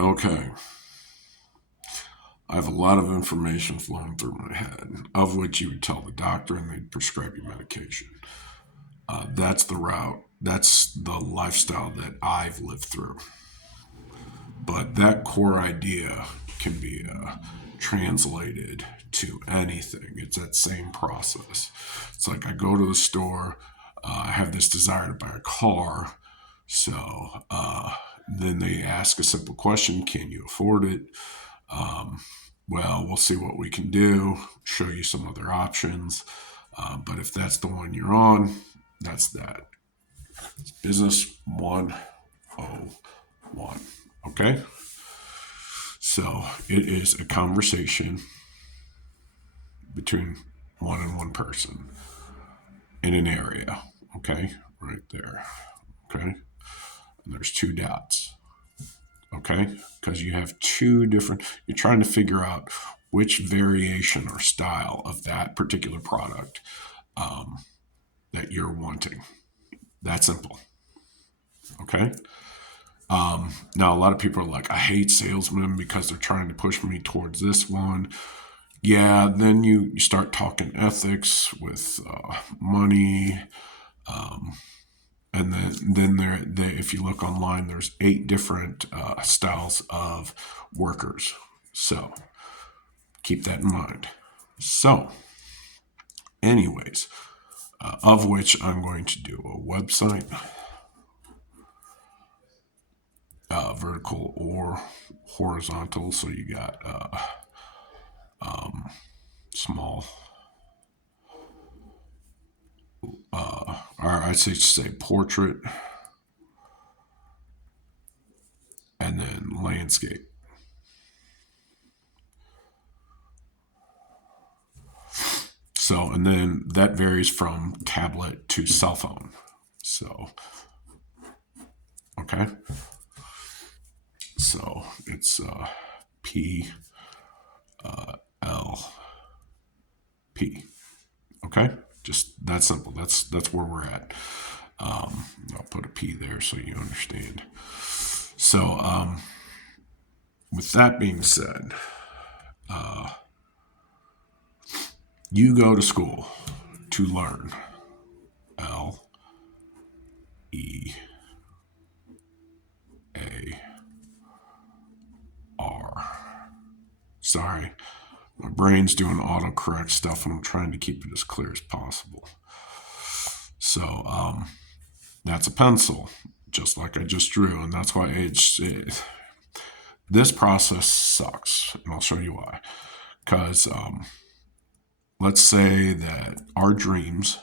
Okay. I have a lot of information flowing through my head, of which you would tell the doctor and they'd prescribe you medication. That's the route, that's the lifestyle that I've lived through. But that core idea can be translated to anything. It's that same process. It's like I go to the store, I have this desire to buy a car, so then they ask a simple question: can you afford it? Um, well, we'll see what we can do, show you some other options. But if that's the one you're on, that's that. It's business 101. Okay? So it is a conversation between one and one person in an area. Okay? Right there. Okay? And there's two dots. Okay? Because you have two different, you're trying to figure out which variation or style of that particular product um, that you're wanting. That simple. Okay? Now, a lot of people are like, I hate salesmen because they're trying to push me towards this one. Yeah, then you start talking ethics with money. Um, and if you look online, there's 8 different styles of workers. So keep that in mind. So, anyways, of which I'm going to do a website, vertical or horizontal. So you got small, or I'd say portrait, and then landscape. So, and then that varies from tablet to cell phone. So, okay. So it's P L P. Okay, just that simple. That's where we're at. I'll put a P there so you understand. So, with that being said, you go to school to learn. Lear. Sorry, my brain's doing autocorrect stuff and I'm trying to keep it as clear as possible. So, that's a pencil, just like I just drew, and that's why this process sucks, and I'll show you why. Because let's say that our dreams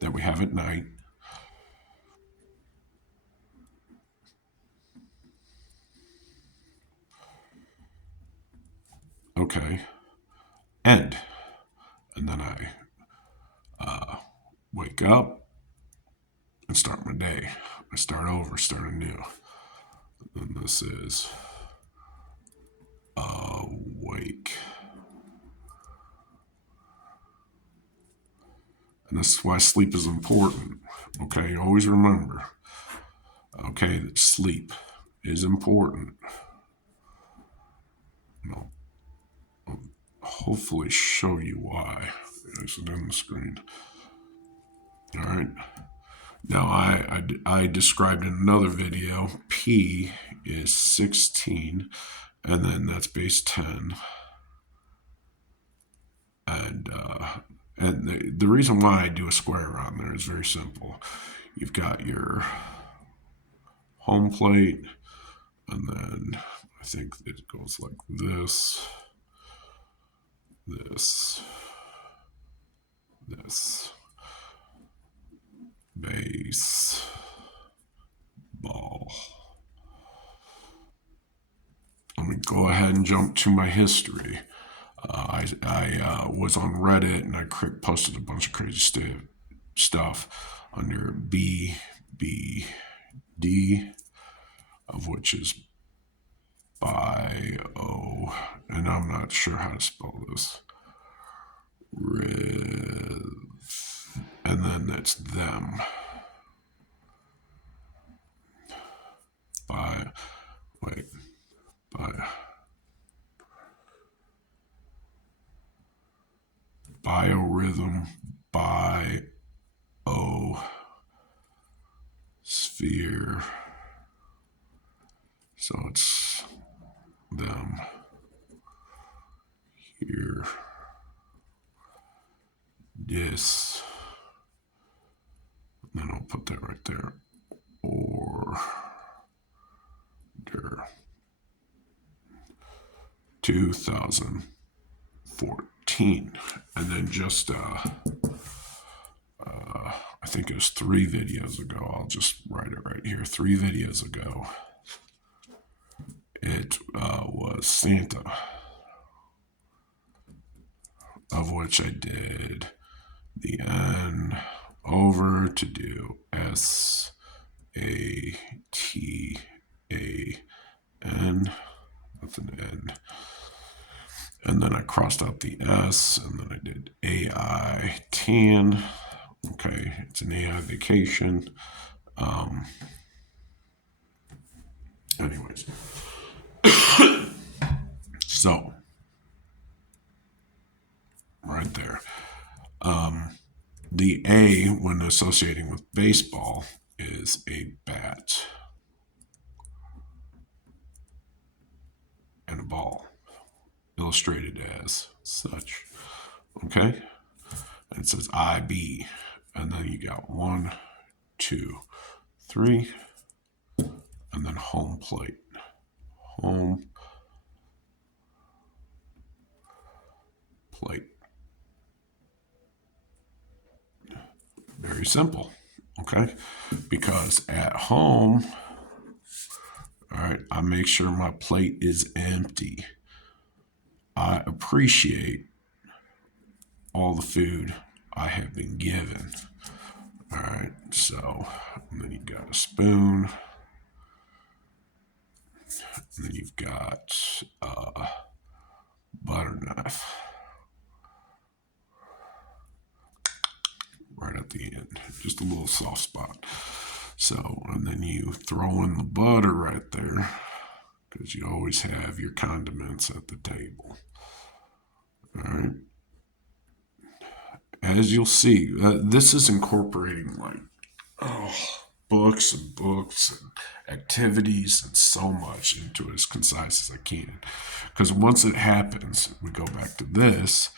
that we have at night, okay, end, and then I wake up and start my day. I start over, start anew. And this is awake. And this is why sleep is important. Okay, always remember. Okay, that sleep is important. I'll hopefully show you why. Is it on the screen? All right. Now, I described in another video, P is 16, and then that's base 10. And the reason why I do a square on there is very simple. You've got your home plate, and then I think it goes like this, this, this, base, ball. Let me go ahead and jump to my history. I was on Reddit and I posted a bunch of crazy stuff under BBD, of which is bio, and I'm not sure how to spell this. And then that's them. Wait. sphere. So it's them here. This. And then I'll put that right there. Or there. 2014. And then just I think it was 3 videos ago. I'll just write it right here. 3 videos ago, it was Santa, of which I did the N over to do S-A-T-A-N with an N. And then I crossed out the S, and then I did AI tan. Okay, it's an AI vacation. Anyways, so right there. The A, when associating with baseball, is a bat and a ball, illustrated as such. Okay? And it says IB. And then you got 1, 2, 3, and then home plate. Home plate. Very simple. Okay? Because at home, all right, I make sure my plate is empty. I appreciate all the food I have been given. All right, so and then you've got a spoon, and then you've got a butter knife right at the end, just a little soft spot. So, and then you throw in the butter right there, because you always have your condiments at the table. All right. As you'll see, this is incorporating like books and activities and so much into it as concise as I can. Because once it happens, we go back to this,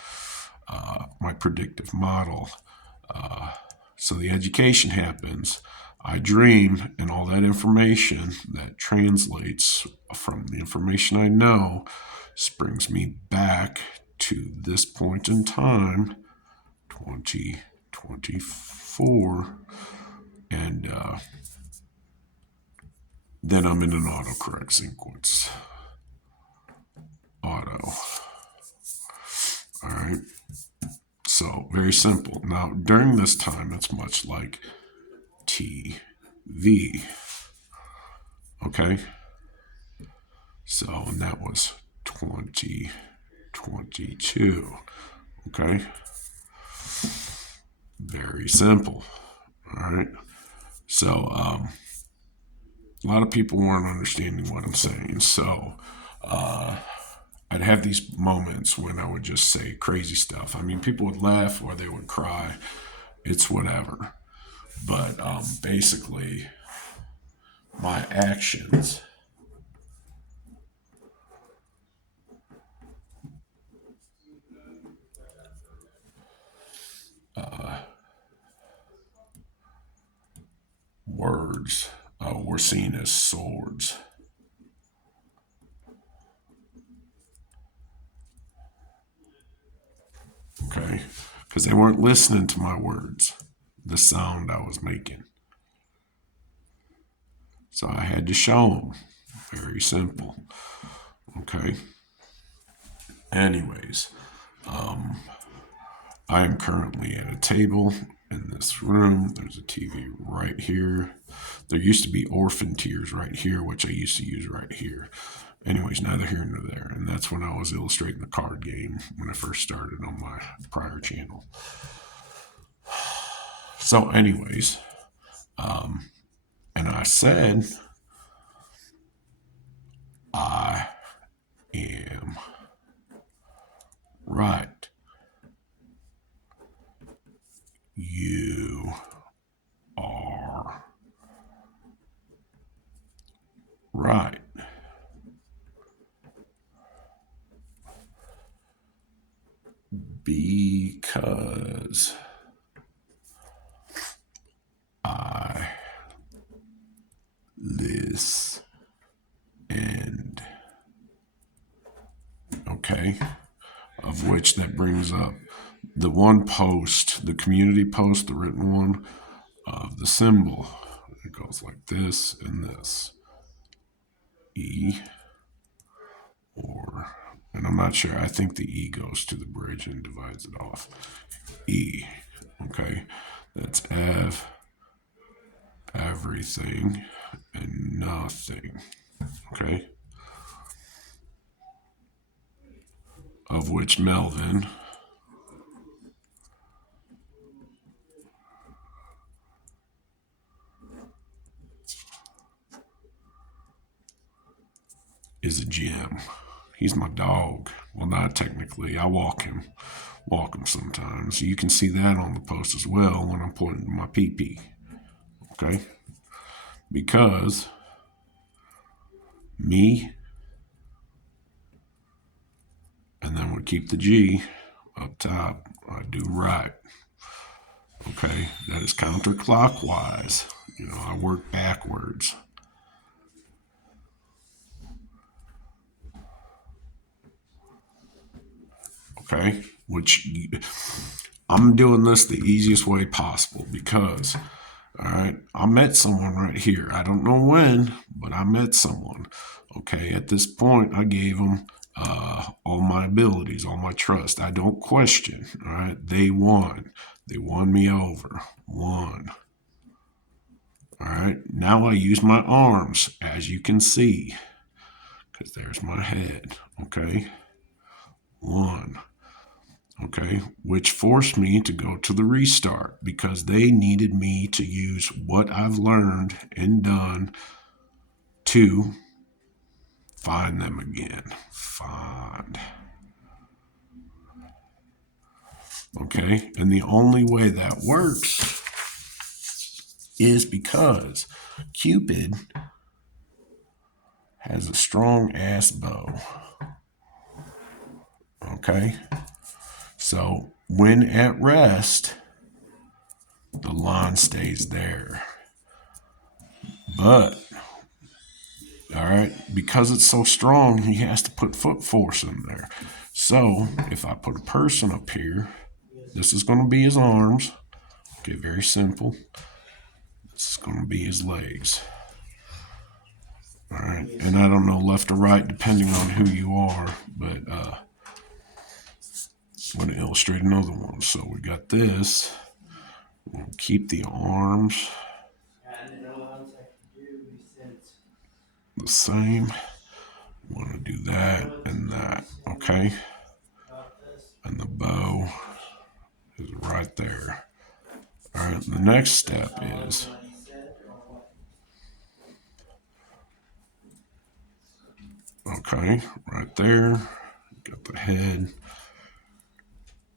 my predictive model. So the education happens. I dream, and all that information that translates from the information I know brings me back to this point in time, 2024, and then I'm in an autocorrect sequence. Auto. All right. So very simple. Now during this time, it's much like TV. Okay. So, and that was 2022. Okay. Very simple. All right. So, a lot of people weren't understanding what I'm saying. So, I'd have these moments when I would just say crazy stuff. I mean, people would laugh or they would cry. It's whatever. But basically, my actions words were seen as swords. Okay? Because they weren't listening to my words, the sound I was making. So I had to show them. Very simple. Okay? Anyways, I am currently at a table in this room. There's a TV right here. There used to be orphan tears right here, which I used to use right here. Anyways, neither here nor there. And that's when I was illustrating the card game when I first started on my prior channel. So, anyways, and I said, I am right. You are right. Because I this and okay, of which that brings up the one post, the community post, the written one of the symbol. It goes like this and this. E or, and I'm not sure, I think the E goes to the bridge and divides it off. E, okay, that's everything and nothing, okay, of which Melvin is a gem. He's my dog. Well, not technically. I walk him sometimes. You can see that on the post as well when I'm pointing my pee-pee. Okay? Because me, and then we keep the G up top. I do right. Okay? That is counterclockwise. I work backwards. Okay? I'm doing this the easiest way possible because, all right, I met someone right here. I don't know when, but I met someone. Okay, at this point, I gave them all my abilities, all my trust. I don't question. All right, they won. They won me over. Won. All right, now I use my arms, as you can see, because there's my head. Okay, one. Okay, which forced me to go to the restart because they needed me to use what I've learned and done to find them again. Find. Okay, and the only way that works is because Cupid has a strong ass bow. Okay, so when at rest, the line stays there. But all right, because it's so strong, he has to put foot force in there. So if I put a person up here, this is going to be his arms. Okay, very simple. This is going to be his legs. All right, and I don't know left or right depending on who you are, but I'm going to illustrate another one. So we got this. We'll keep the arms the same. Want to do that and that, okay? And the bow is right there. All right, the next step is okay, right there, got the head,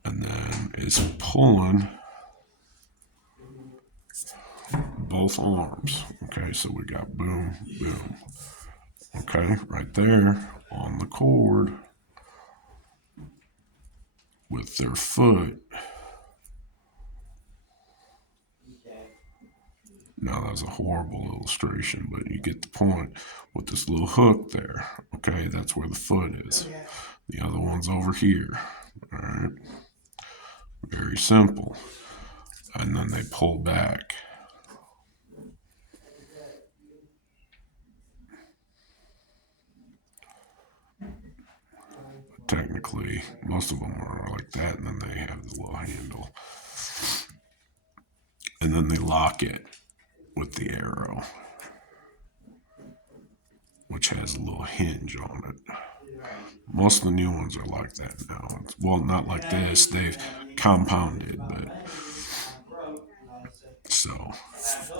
and then it's pulling both arms. Okay, so we got boom, boom. Okay, right there on the cord with their foot. Now that's a horrible illustration, but you get the point with this little hook there. Okay, that's where the foot is. The other one's over here. All right, very simple. And then they pull back. Technically, most of them are like that, and then they have the little handle. And then they lock it with the arrow, which has a little hinge on it. Most of the new ones are like that now. Well, not like this. They've compounded, but so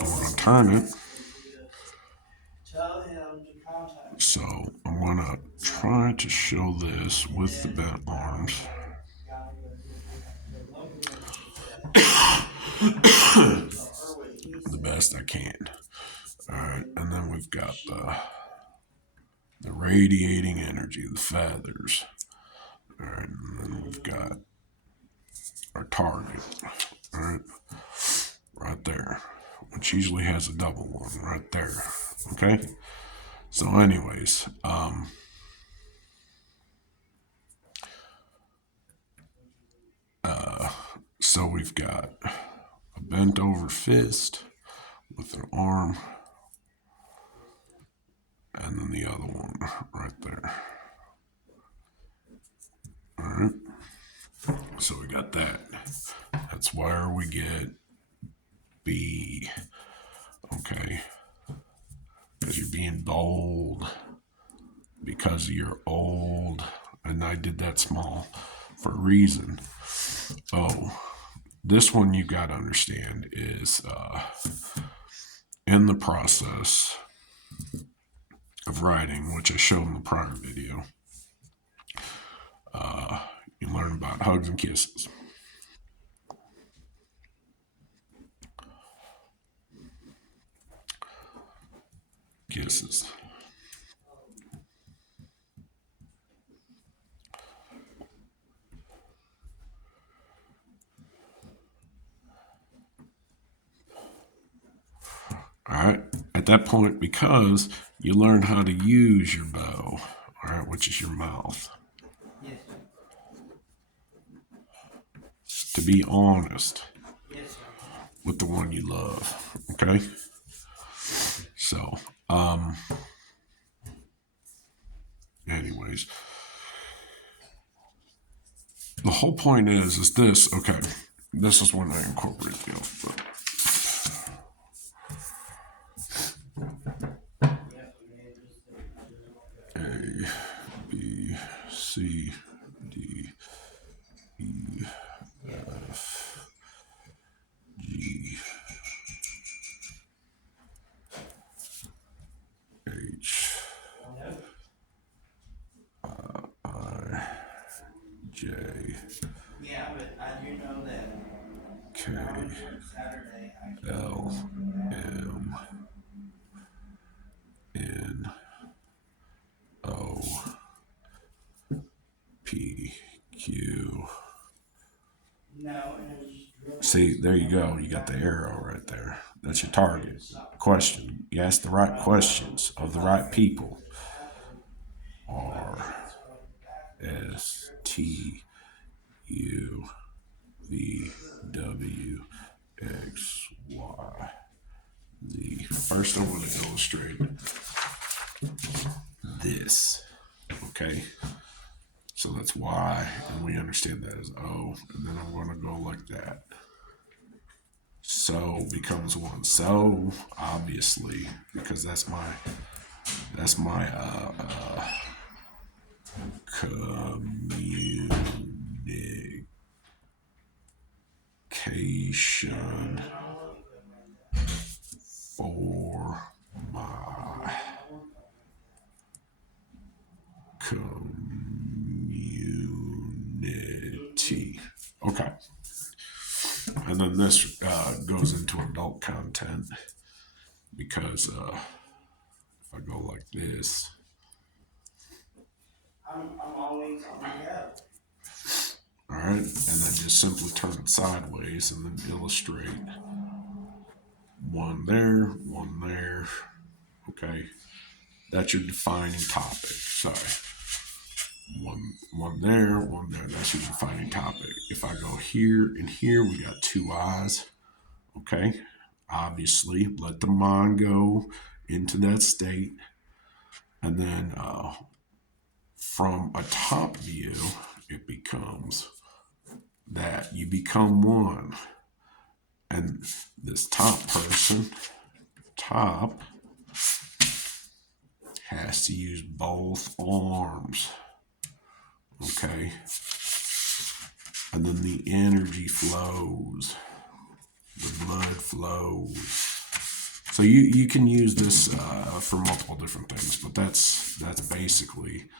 I'm going to turn it. So I'm going to try to show this with the bent arms. The best I can. All right, and then we've got the the radiating energy, the feathers. All right, and then we've got our target. All right, right there, which usually has a double one right there. Okay. So, anyways, so we've got a bent over fist with an arm, and then the other one right there. All right. So we got that. That's where we get B. Okay. Because you're being bold. Because you're old. And I did that small for a reason. Oh, this one you got to understand is in the process of writing, which I showed in the prior video, you learn about hugs and kisses. Kisses. All right. At that point, because you learn how to use your bow, all right, which is your mouth, to be honest with the one you love. Okay. So, anyways, the whole point is this. Okay, this is when I incorporate the alphabet. A, B, C, D, E, F, G, H, I, J, K, L, M, N, O, P, Q. See, there you go. You got the arrow right there. That's your target. Question. You ask the right questions of the right people. R, S, T, U, V, W, X, Y, Z. First, I want to illustrate this. Okay. So that's Y, and we understand that as O, and then I'm going to go like that. So becomes one. So obviously, because that's my communication for my community. Okay. And then this goes into adult content because if I go like this, all right, and then just simply turn it sideways and then illustrate one there. Okay, that's your defining topic. Sorry, one there. That's your defining topic. If I go here and here, we got two eyes. Okay, obviously, let the mind go into that state, and then from a top view, it becomes that you become one, and this top person, has to use both arms. Okay, and then the energy flows, the blood flows. So you can use this for multiple different things, but that's basically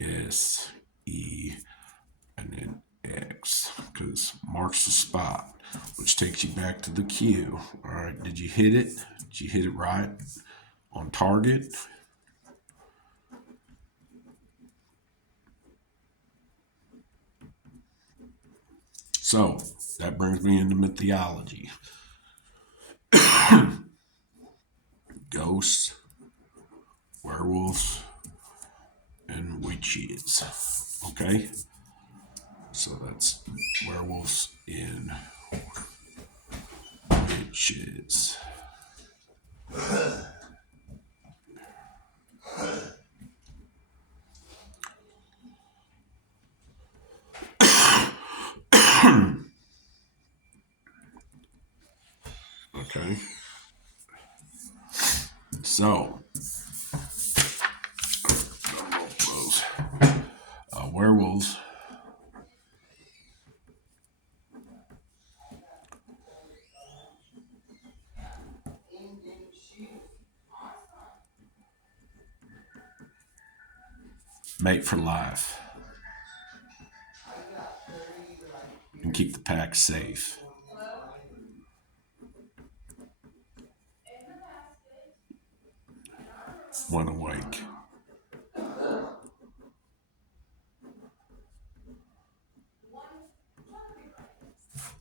S, E, and then X, because marks the spot, which takes you back to the Q. All right, did you hit it? Did you hit it right on target? So that brings me into mythology. Ghosts, werewolves, and witches. Okay? So that's werewolves and witches. Okay? So, werewolves mate for life and keep the pack safe when awake.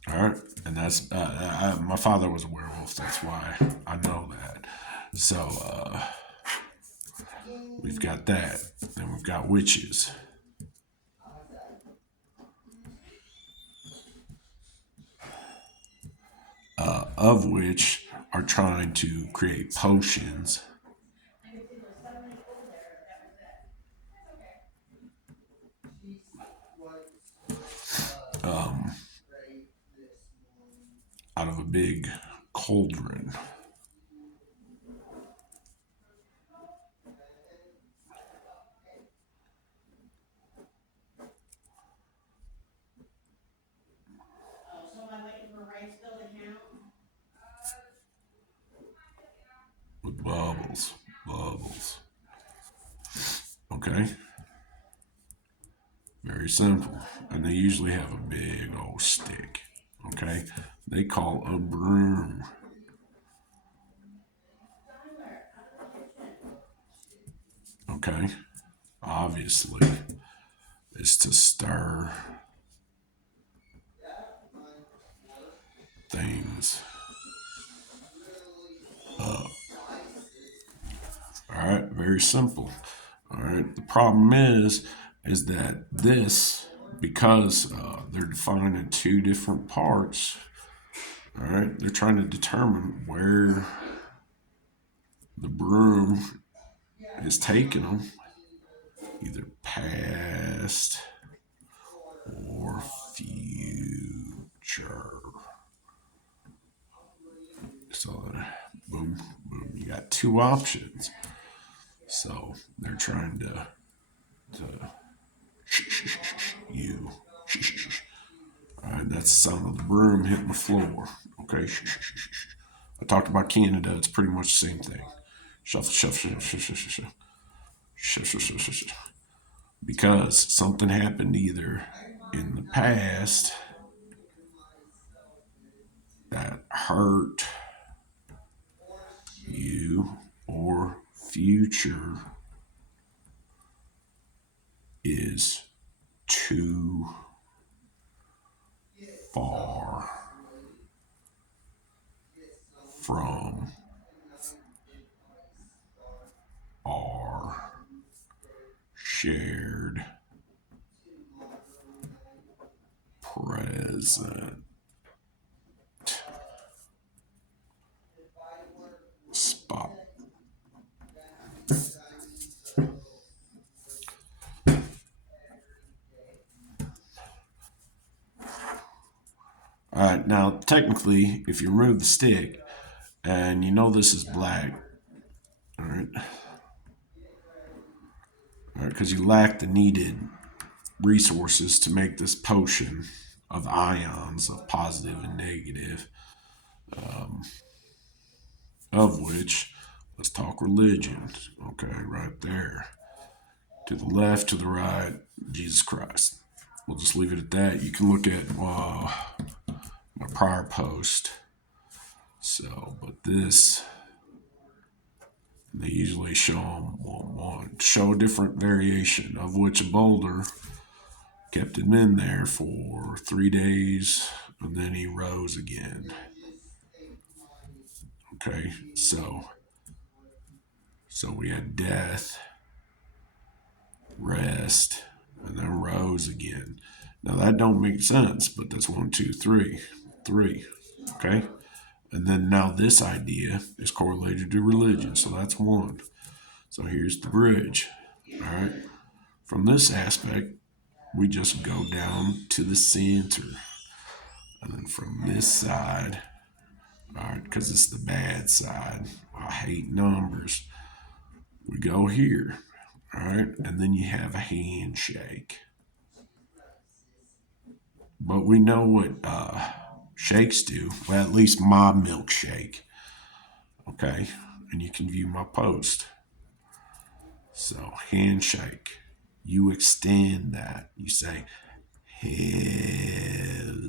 All right, and that's my father was a werewolf. That's why I know that. So we've got that. Then we've got witches, of which are trying to create potions um, out of a big cauldron. With bubbles, bubbles. Okay, very simple. And they usually have a big old stick. Okay, they call a broom. Okay, obviously, is to stir things up. All right, very simple. All right, the problem is that this, because they're defined in two different parts. All right, they're trying to determine where the broom is taking them, either past or future. So, boom, boom, you got two options. So they're trying to you. All right, that's the sound of the broom hitting the floor. Okay. I talked about Canada. It's pretty much the same thing. Shuffle, shuffle, shuffle, shuffle, shuffle, shuffle, shuffle, shuffle. Because something happened either in the past that hurt you, or future is too far from our shared present spot. All right, now technically, if you remove the stick and you know this is black, all right, because you lack the needed resources to make this potion of ions of positive and negative, of which, let's talk religion. Okay, right there. To the left, to the right, Jesus Christ. We'll just leave it at that. You can look at my prior post. So, but this, they usually show them show a different variation, of which a boulder kept him in there for 3 days, and then he rose again. Okay, so we had death, rest, and then rose again. Now that don't make sense, but that's 1, 2, 3, 3. Okay, and then now this idea is correlated to religion, so that's 1. So here's the bridge. All right, from this aspect, we just go down to the center, and then from this side, all right, because it's the bad side. I hate numbers. We go here, all right, and then you have a handshake. But we know what shakes do. Well, at least my milkshake. Okay, and you can view my post. So handshake. You extend that. You say hello.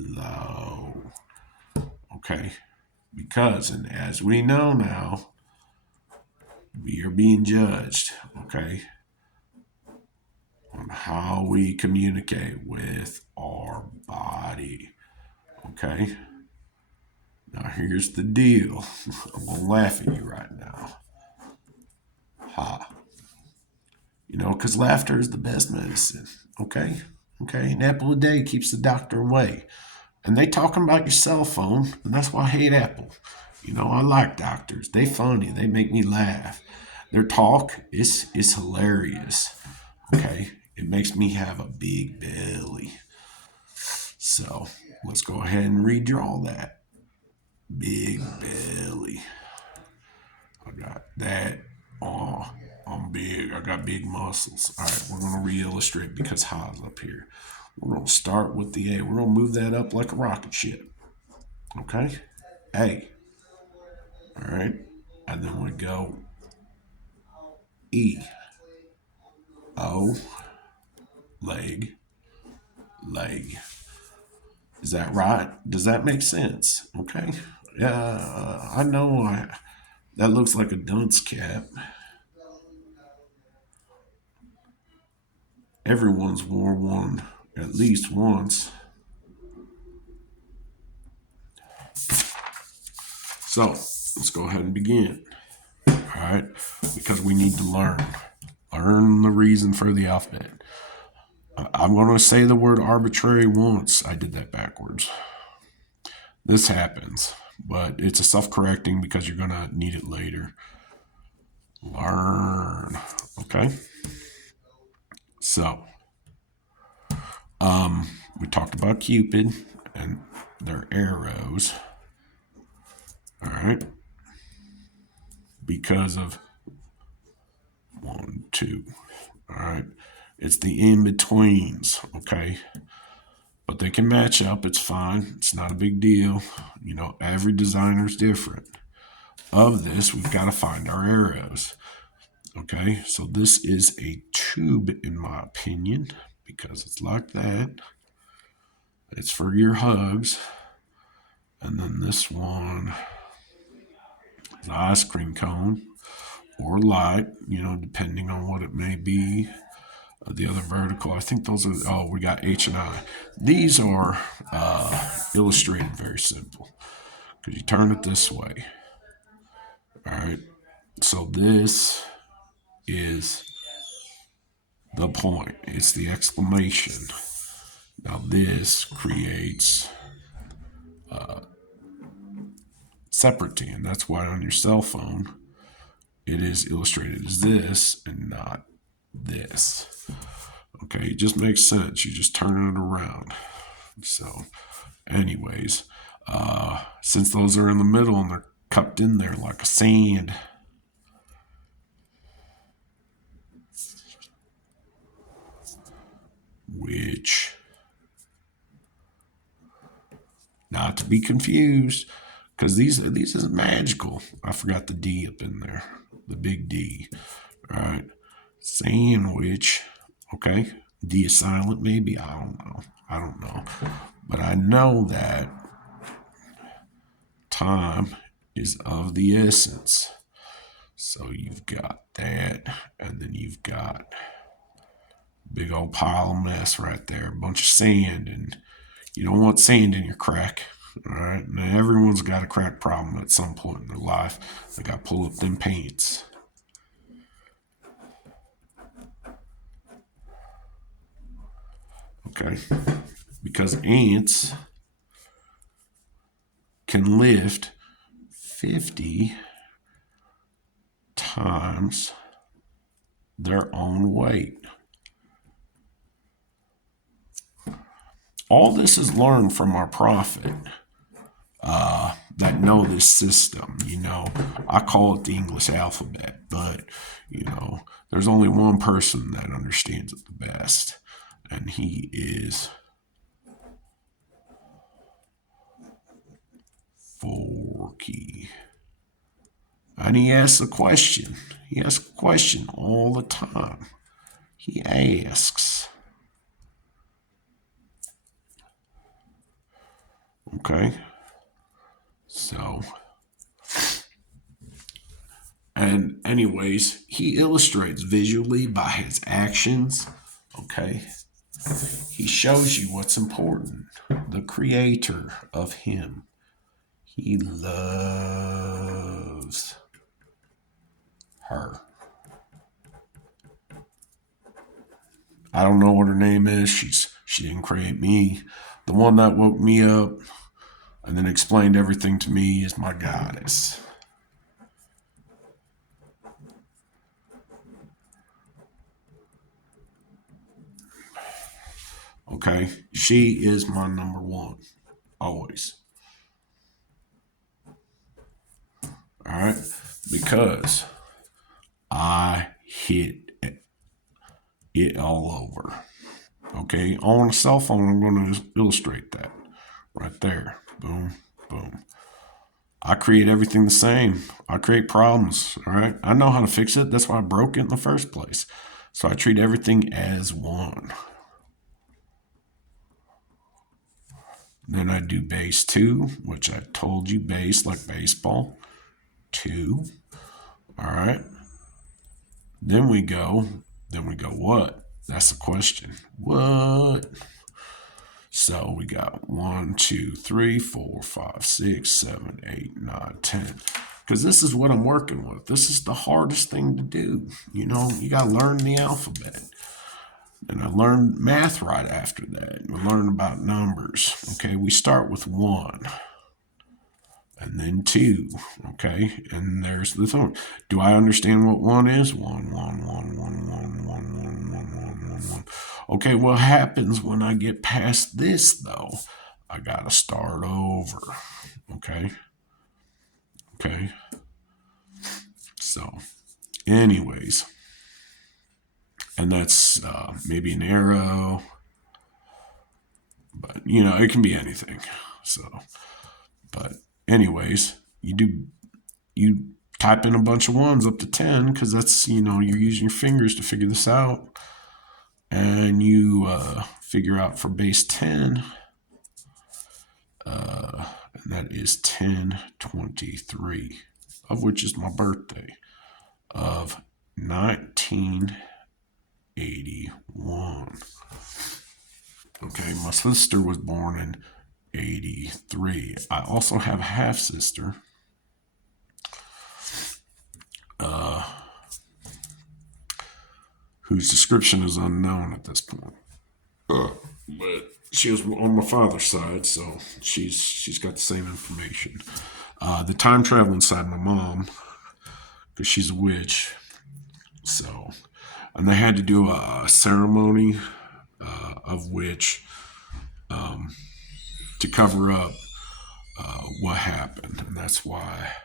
Okay, because and as we know now, we are being judged. Okay, on how we communicate with our body. Okay. Now here's the deal. I'm gonna laugh at you right now. Ha. You know, because laughter is the best medicine. Okay? Okay? An apple a day keeps the doctor away. And they talking about your cell phone, and that's why I hate Apple. You know, I like doctors. They funny. They make me laugh. Their talk is hilarious. Okay? It makes me have a big belly. So let's go ahead and redraw that. Big belly. I got that. Oh, I'm big. I got big muscles. All right, we're going to re-illustrate because Ha's up here. We're going to start with the A. We're going to move that up like a rocket ship. Okay? A. All right? And then we go E. O. Leg. Leg. Is that right? Does that make sense? Okay? Yeah, I know that looks like a dunce cap. Everyone's worn one at least once. So let's go ahead and begin. All right, because we need to learn the reason for the alphabet. I'm going to say the word arbitrary once. I did that backwards. This happens, but it's a self-correcting because you're going to need it later. Learn. Okay. So, we talked about Cupid and their arrows. All right. Because of 1, 2. All right. It's the in-betweens. Okay. But they can match up. It's fine. It's not a big deal. You know, every designer is different. Of this, we've got to find our arrows. Okay. So this is a tube, in my opinion, because it's like that. It's for your hugs. And then this one is an ice cream cone or light, you know, depending on what it may be. The other vertical, I think those are, we got H and I. These are illustrated very simple because you turn it this way. All right. So this is the point. It's the exclamation. Now this creates separate, and that's why on your cell phone it is illustrated as this and not this. Okay, it just makes sense. You just turn it around. So, anyways, since those are in the middle and they're cupped in there like a sand, which, not to be confused, because these isn't magical. I forgot the D up in there, the big D. All right, sandwich. Okay, D is silent, maybe. I don't know, but I know that time is of the essence. So you've got that, and then you've got Big old pile of mess right there. A bunch of sand, and you don't want sand in your crack. All right. Now, everyone's got a crack problem at some point in their life. They got to pull up them pants. Okay. Because ants can lift 50 times their own weight. All this is learned from our prophet that know this system. I call it the English alphabet, but there's only one person that understands it the best, and he is Forky. And he asks a question. He asks a question all the time. He asks, okay, so, and anyways, he illustrates visually by his actions, okay? He shows you what's important. The creator of him. He loves her. I don't know what her name is. She didn't create me. The one that woke me up and then explained everything to me is my goddess. Okay? She is my number one. Always. All right? Because I hit it all over. Okay? On a cell phone, I'm going to illustrate that. Right there. Boom, boom. I create everything the same. I create problems. All right? I know how to fix it. That's why I broke it in the first place. So I treat everything as one. Then I do base 2, which I told you, base like baseball. 2. All right. Then we go what? That's the question. What? So we got 1, 2, 3, 4, 5, 6, 7, 8, 9, 10. Because this is what I'm working with. This is the hardest thing to do. You got to learn the alphabet. And I learned math right after that. We learned about numbers. Okay, we start with 1. And then 2, okay? And there's the thing. Do I understand what 1 is? 1, 1, 1, 1, 1, 1, 1, 1, 1, 1. Okay, what happens when I get past this, though? I got to start over, okay? Okay. So, anyways. And that's maybe an arrow. But, it can be anything. So, but anyways, you type in a bunch of 1s up to 10 because that's, you're using your fingers to figure this out. And you figure out for base 10, and that is 10/23, of which is my birthday, of 1981. Okay, my sister was born in 83. I also have a half sister. Whose description is unknown at this point. But she was on my father's side, so she's got the same information. The time traveling side, my mom, because she's a witch. So, and they had to do a ceremony of witch to cover up what happened, and that's why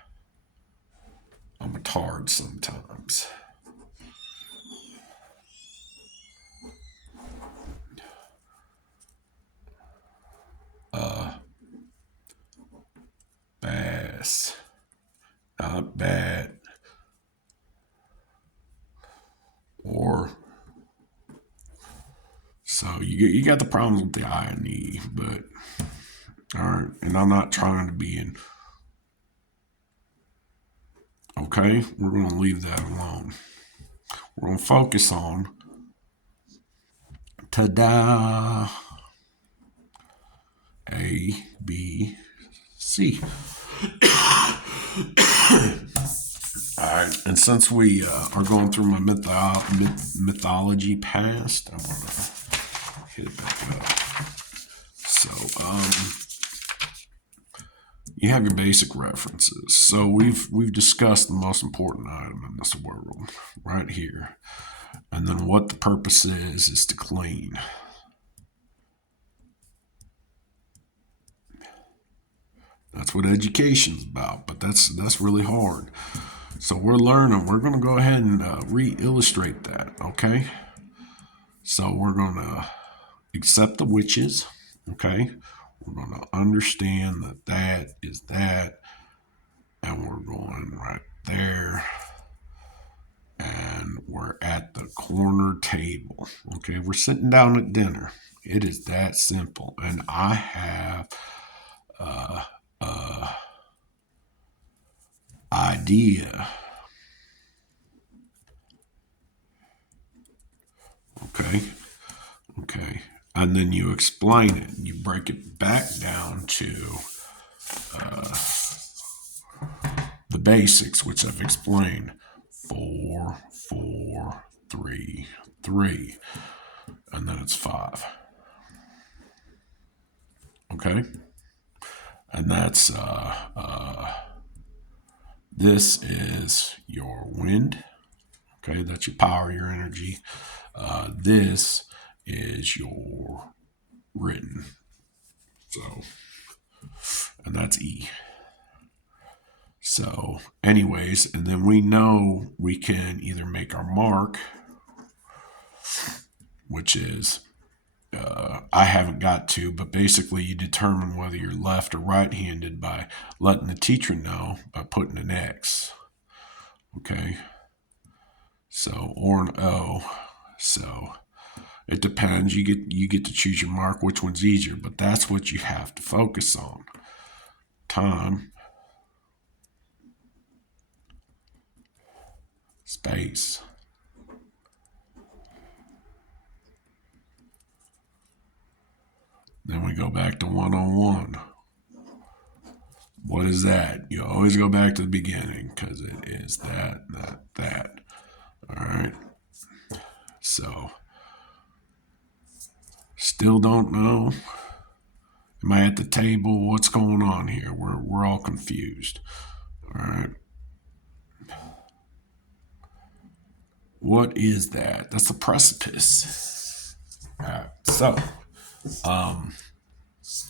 I'm a tard sometimes. Bass. Not bad. Or so you got the problems with the I and E, but all right, and I'm not trying to be in. Okay, we're going to leave that alone. We're going to focus on Ta-da! A, B, C. All right, and since we are going through my mythology past, I want to hit it back up. So, you have your basic references. So we've discussed the most important item in this world right here, and then what the purpose is to clean. That's what education's about, but that's really hard. So we're learning. We're going to go ahead and re-illustrate that, okay? So we're going to accept the witches, okay? We're going to understand that that is that, and we're going right there, and we're at the corner table, okay? We're sitting down at dinner. It is that simple, and I have idea. Okay. And then you explain it. You break it back down to the basics, which I've explained. 4, 4, 3, 3. And then it's 5. Okay? And that's, this is your wind. Okay, that's your power, your energy. This is your written. So, and that's E. So, anyways, and then we know we can either make our mark, which is, I haven't got to, but basically you determine whether you're left or right-handed by letting the teacher know by putting an X. Okay. So, or an O. So, it depends. You get to choose your mark, which one's easier, but that's what you have to focus on. Time, space. Then we go back to 101. What is that? You always go back to the beginning because it is that. All right. So, still don't know. Am I at the table? What's going on here? We're all confused. All right. What is that? That's a precipice. So,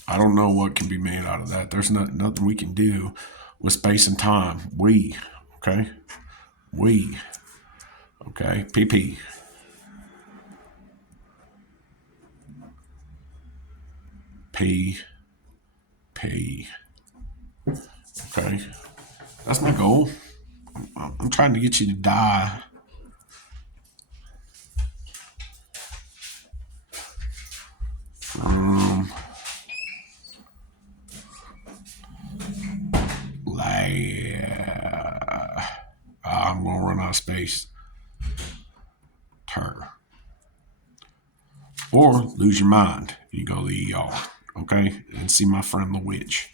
I don't know what can be made out of that. There's nothing we can do with space and time. Okay? Okay? PP. P. Okay? That's my goal. I'm trying to get you to die. From I'm going to run out of space. Ter. Or lose your mind. You go to ER. Okay? And see my friend the witch.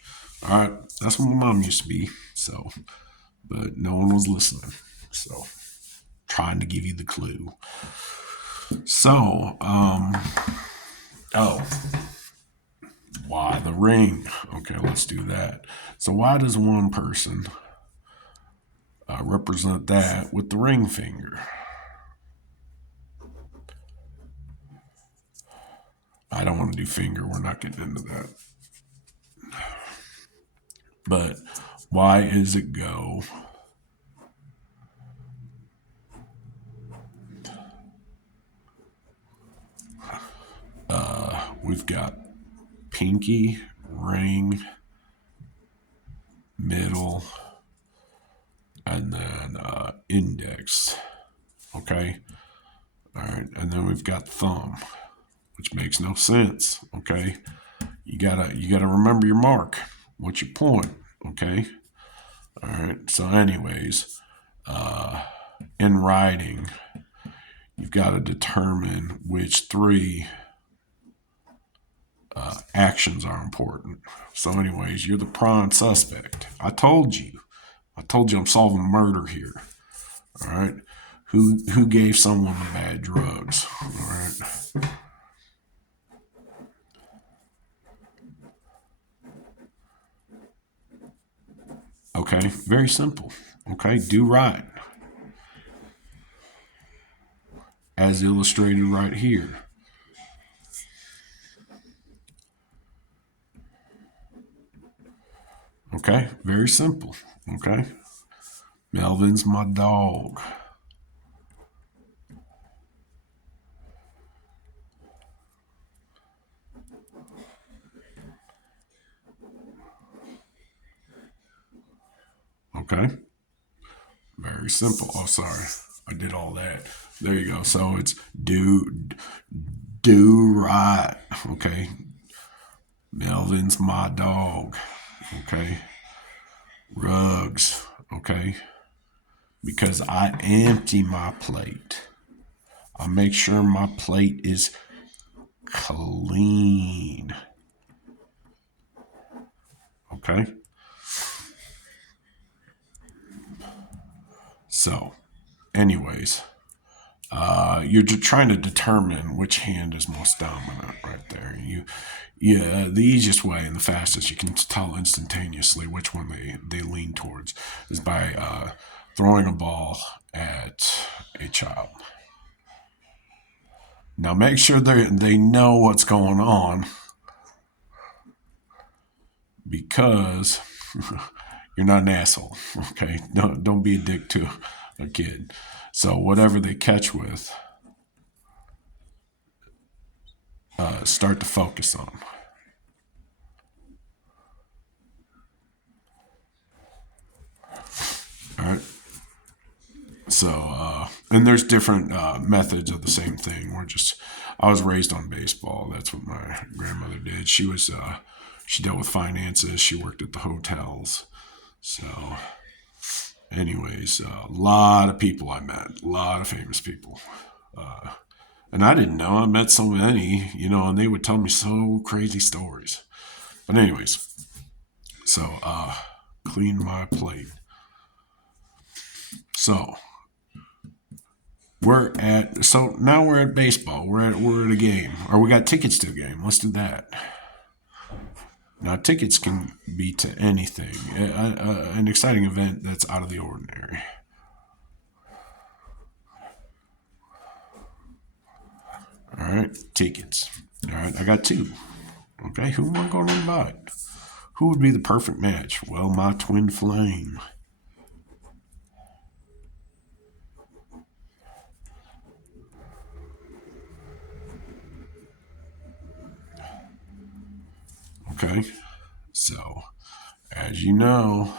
All right? That's what my mom used to be. So, but no one was listening. So, trying to give you the clue. So, why the ring? Okay, let's do that. So why does one person represent that with the ring finger? I don't want to do finger. We're not getting into that. But why is it go? We've got pinky, ring, middle, and then index. Okay. All right. And then we've got thumb, which makes no sense. Okay. You gotta remember your mark. What's your point? Okay. All right. So, anyways, in writing, you've got to determine which 3 actions are important. So, anyways, you're the prime suspect. I told you I'm solving a murder here. All right. Who gave someone the bad drugs? All right. Okay. Very simple. Okay. Do right. As illustrated right here. Okay. Very simple. Okay. Melvin's my dog. Okay. Very simple. Oh, sorry. I did all that. There you go. So it's do right. Okay. Melvin's my dog. Okay. Rugs. Okay. Because I empty my plate. I make sure my plate is clean. Okay. So, anyways, you're just trying to determine which hand is most dominant right there. Yeah, the easiest way and the fastest you can tell instantaneously which one they lean towards is by throwing a ball at a child. Now make sure they know what's going on because you're not an asshole. Okay, don't be a dick to a kid. So whatever they catch with, start to focus on. All right. So, and there's different methods of the same thing. I was raised on baseball. That's what my grandmother did. She dealt with finances. She worked at the hotels. So, anyways, a lot of people I met, a lot of famous people. And I didn't know. I met so many, and they would tell me so crazy stories. But, anyways, so clean my plate. So, now we're at baseball. We're at a game, or we got tickets to a game. Let's do that. Now tickets can be to anything, an exciting event that's out of the ordinary. All right, tickets. All right, I got two. Okay, who am I going to invite? Who would be the perfect match? Well, my twin flame. Okay, so as you know,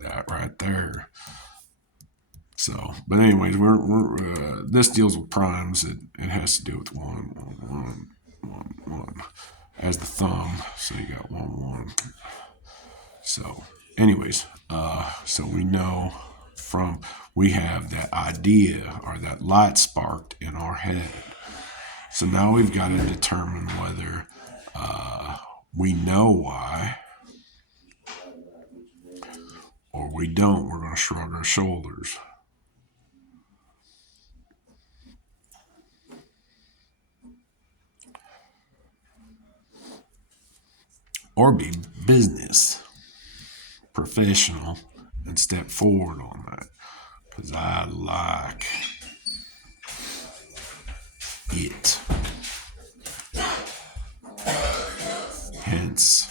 that right there. So, but anyways, we're this deals with primes. It has to do with one as the thumb. So you got 1 1. So, anyways, so we know we have that idea or that light sparked in our head. So now we've got to determine whether we know why or we don't. We're going to shrug our shoulders. Or be business professional and step forward on that because I like it. Hence,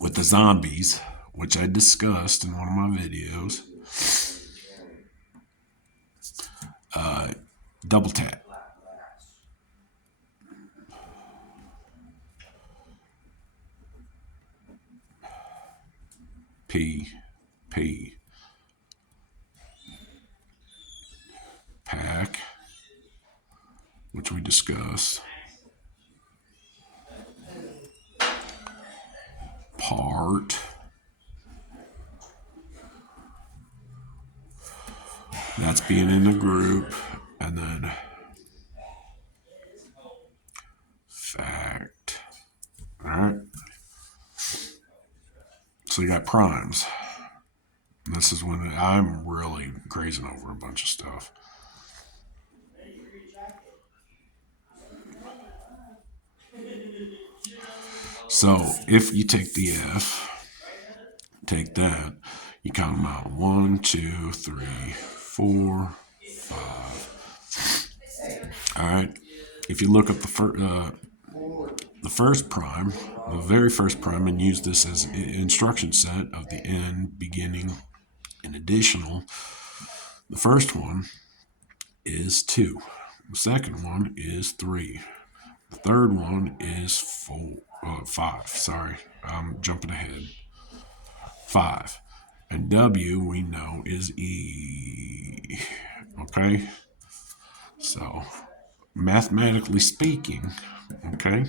with the zombies, which I discussed in one of my videos, double tap. P. Pack, which we discussed. Part. That's being in a group. And then So you got primes. And this is when I'm really grazing over a bunch of stuff. So if you take the F, take that, you count them out. 1, 2, 3, 4, 5. All right. If you look up the first prime, the very first prime, and use this as an instruction set of the end, beginning, and additional, the first one is 2. The second one is 3. The third one is 5. Sorry, I'm jumping ahead. 5. And W, we know, is E. Okay? So, mathematically speaking, okay,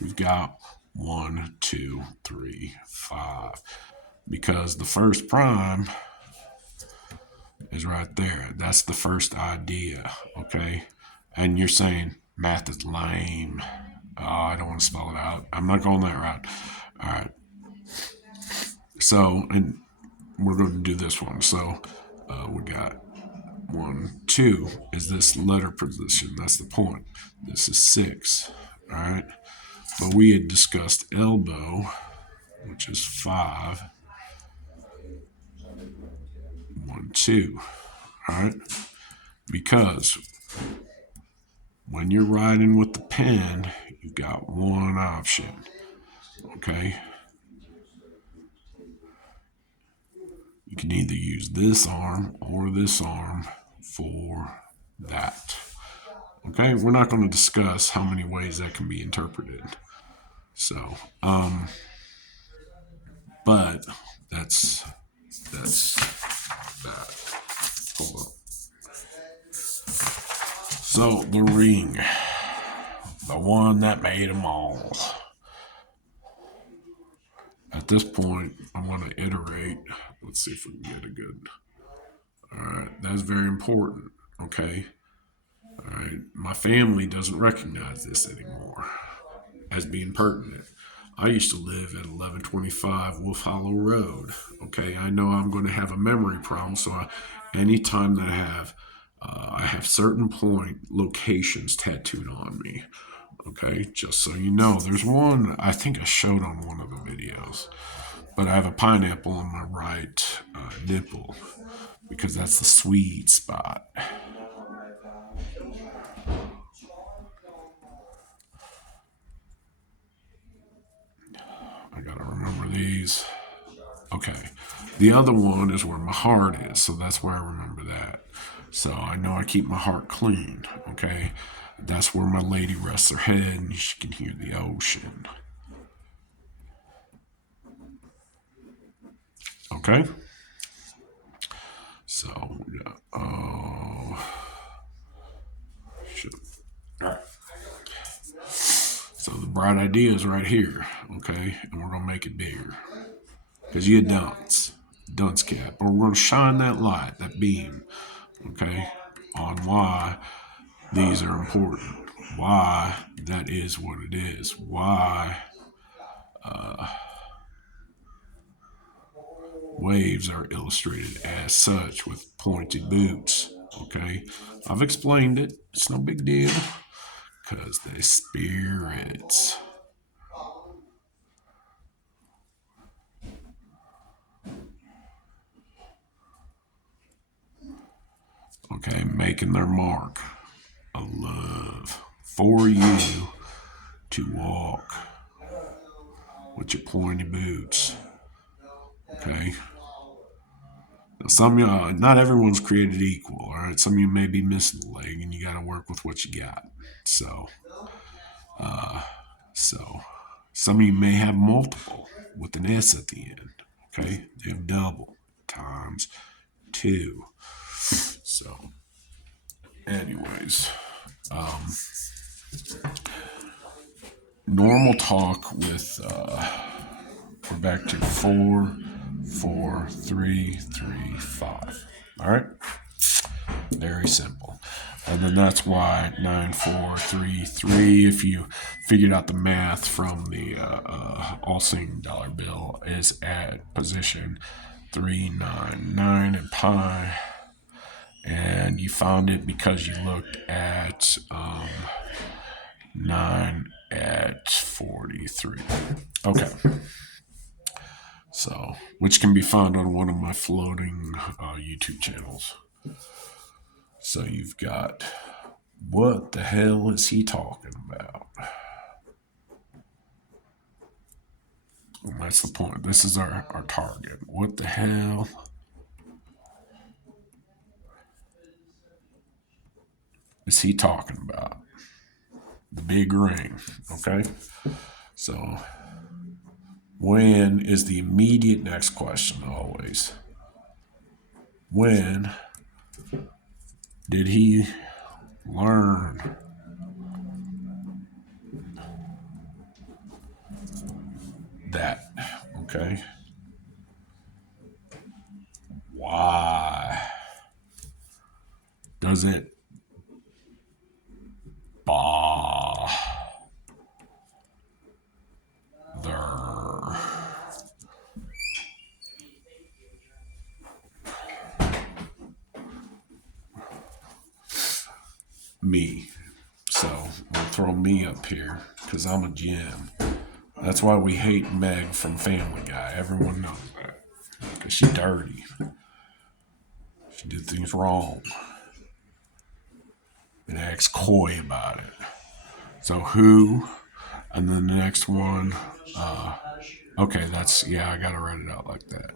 we've got 1, 2, 3, 5. Because the first prime is right there. That's the first idea, okay? And you're saying math is lame. Oh, I don't want to spell it out. I'm not going that route. All right. So, and we're going to do this one. So, we got 1, 2 is this letter position. That's the point. This is 6. All right. But we had discussed elbow, which is 5. 1, 2. All right. Because when you're writing with the pen, you've got one option. Okay. You can either use this arm or this arm for that. Okay, we're not going to discuss how many ways that can be interpreted. So, but that's that. Hold up. So the ring, the one that made them all. At this point, I'm going to iterate. Let's see if we can get a good. All right, that's very important. Okay. All right, my family doesn't recognize this anymore as being pertinent. I used to live at 1125 Wolf Hollow Road. Okay, I know I'm going to have a memory problem, so anytime that I have certain point locations tattooed on me. Okay, just so you know, there's one I think I showed on one of the videos, but I have a pineapple on my right nipple because that's the sweet spot. I gotta remember these. Okay. The other one is where my heart is, so that's where I remember that. So I know I keep my heart clean, okay? That's where my lady rests her head and she can hear the ocean. Okay? So, yeah. Shit. All right. So the bright idea is right here, okay? And we're going to make it bigger. Because you dunce cap. Or we're going to shine that light, that beam, okay, on why these are important. Why that is what it is. Why waves are illustrated as such with pointed boots. Okay, I've explained it. It's no big deal. Because they're spirits. Okay, making their mark of love for you to walk with your pointy boots. Okay. Now, some of you, not everyone's created equal. All right. Some of you may be missing a leg, and you got to work with what you got. So some of you may have multiple with an S at the end. Okay. They have double times 2. So, anyways, normal talk with. We're back to 4, 4, 3, 3, 5. All right. Very simple. And then that's why 9433, if you figured out the math from the all-sing dollar bill, is at position 399 in pi. And you found it because you looked at 9 at 43. Okay. So, which can be found on one of my floating YouTube channels. So you've got, what the hell is he talking about? And that's the point. This is our target. What the hell is he talking about? The big ring. Okay. So when is the immediate next question always? When did he learn that? Okay. Why does it bother me? So we'll throw me up here because I'm a gem. That's why we hate Meg from Family Guy. Everyone knows that. Because she's dirty. She did things wrong. And acts coy about it. So who? And then the next one. Okay, that's, yeah, I got to write it out like that.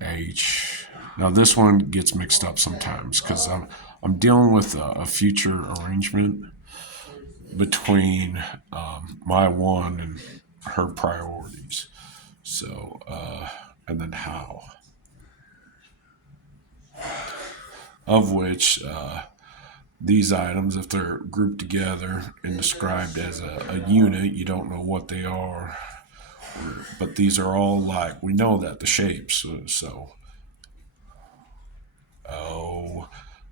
H. Now this one gets mixed up sometimes because I'm dealing with a future arrangement between my one and her priorities. So, and then how. Of which these items, if they're grouped together and described as a unit, you don't know what they are. But these are all like, we know that, the shapes. So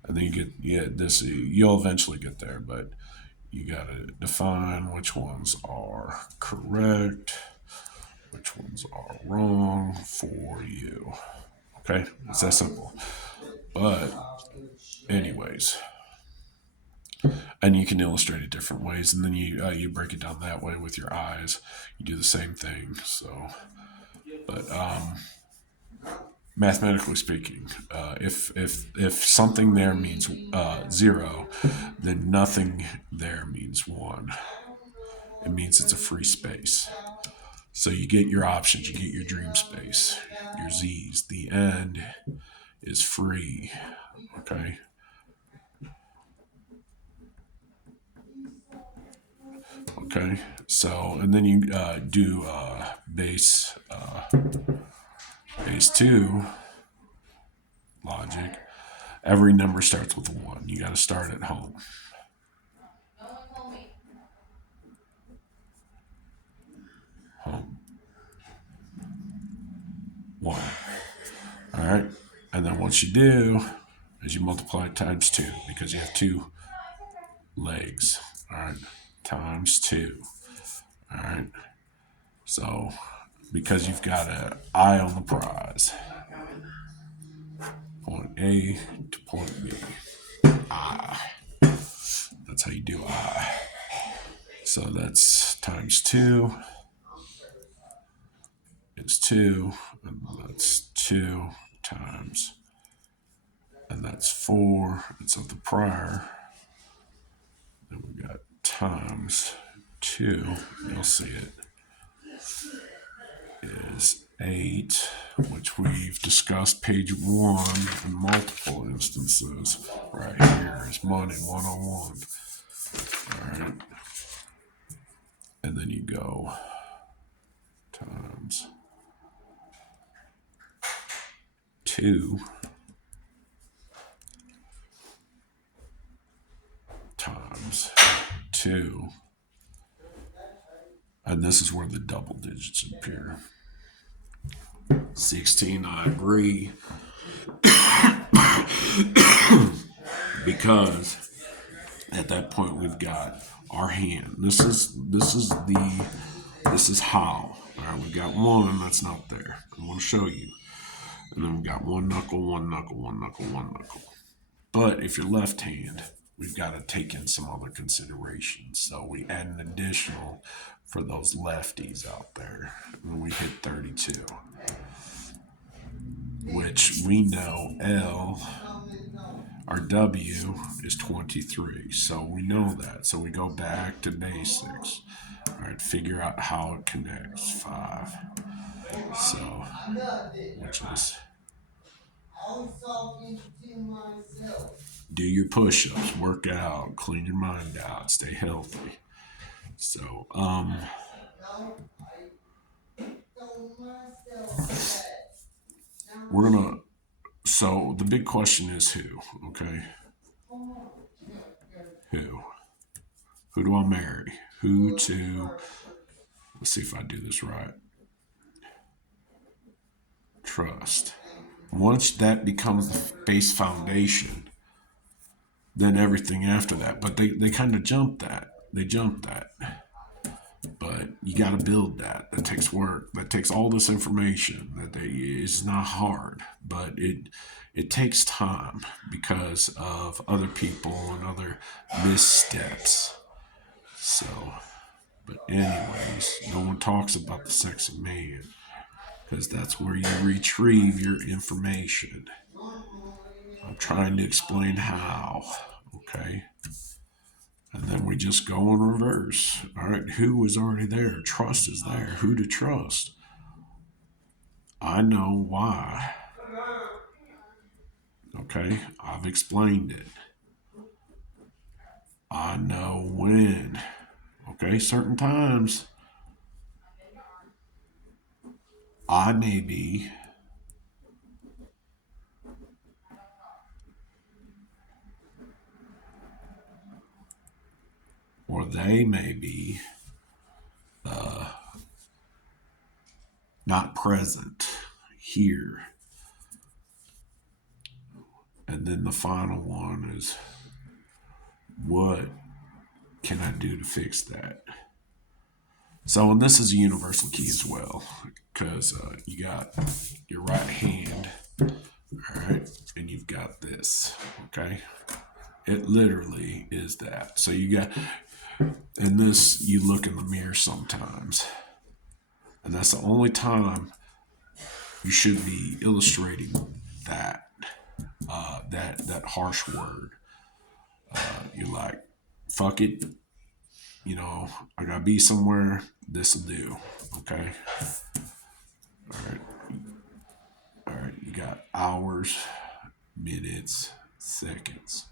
and then you get, this, you'll eventually get there, but you got to define which ones are correct, which ones are wrong for you. Okay, it's that simple. But anyways, and you can illustrate it different ways, and then you break it down that way with your eyes. You do the same thing. So, but mathematically speaking, if something there means 0, then nothing there means 1. It means it's a free space. So you get your options, you get your dream space, your Z's. The end is free. Okay. Okay. So, and then you do base 2 logic. Every number starts with 1. You got to start at home. Home. 1. All right. And then what you do is you multiply it times 2 because you have 2 legs. All right. Times 2. All right. So, because you've got an eye on the prize, point A to point B. I. That's how you do I. So that's times 2 is 2, and that's 2 times, and that's 4. And so the prior, then we got times 2, you'll see it, is 8, which we've discussed page 1 in multiple instances. Right here is money 101. All right. And then you go times 2 times 2. And this is where the double digits appear. 16, I agree. because at that point we've got our hand. This is how. All right, we've got one that's not there. I want to show you. And then we've got one knuckle, one knuckle, one knuckle, one knuckle. But if you're left hand, we've got to take in some other considerations. So we add an additional for those lefties out there. And we hit 32, which we know L our W is 23. So we know that. So we go back to basics. All right, figure out how it connects. 5. So, which is do your push-ups, work out, clean your mind out, stay healthy. So, we're gonna. So the big question is who? Okay, who? Who do I marry? Who to? Let's see if I do this right. Trust. Once that becomes the base foundation, then everything after that. But they kind of jump that. They jump that. But you got to build that. That takes work. That takes all this information. It's not hard, but it takes time because of other people and other missteps. So, but anyways, no one talks about the sexy man because that's where you retrieve your information. I'm trying to explain how. Okay. And then we just go in reverse. All right, who was already there? Trust is there. Who to trust? I know why. Okay, I've explained it. I know when. Okay, certain times I may be or they may be not present here. And then the final one is what can I do to fix that? So, and this is a universal key as well, because you got your right hand, all right, and you've got this, okay? It literally is that. So you got, and this, you look in the mirror sometimes, and that's the only time you should be illustrating that, that harsh word. You're like, fuck it, you know, I gotta be somewhere. This'll do, okay? All right. All right, you got hours, minutes, seconds.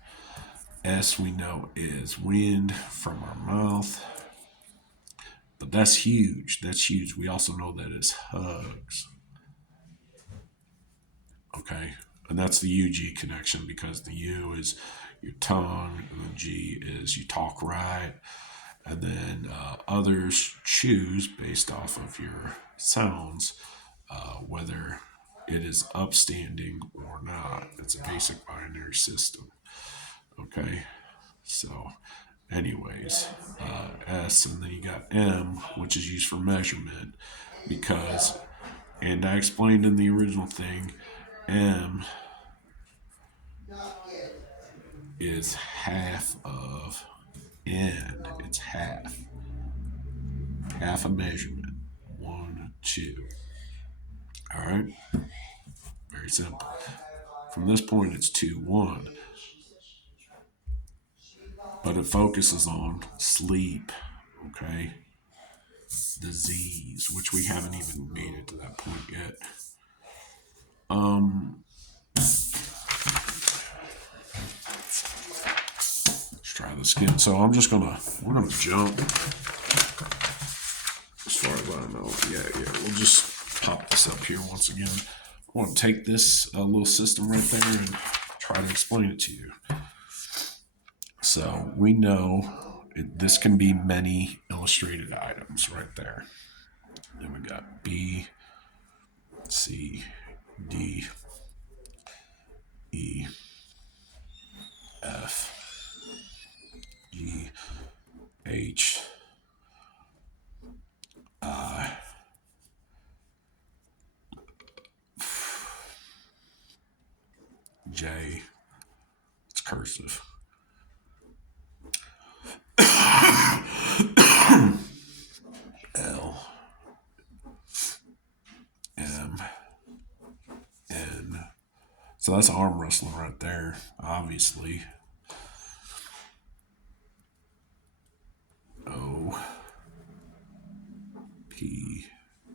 S we know is wind from our mouth, but that's huge. That's huge. We also know that it's hugs. Okay, and that's the UG connection because the U is your tongue, and the G is you talk right, and then others choose based off of your sounds whether it is upstanding or not. It's a basic binary system. Okay, so anyways, S, and then you got M, which is used for measurement because, and I explained in the original thing, M is half of N. It's half a measurement. 1, 2. All right, very simple. From this point, it's 2, 1. But it focuses on sleep, okay? Disease, which we haven't even made it to that point yet. Let's try this again. So we're gonna jump as far as I know. Yeah, we'll just pop this up here once again. I want to take this little system right there and try to explain it to you. So we know this can be many illustrated items right there. Then we got B, C, D, E, J. It's cursive. L, M, N. So that's arm wrestling right there, obviously. O, P,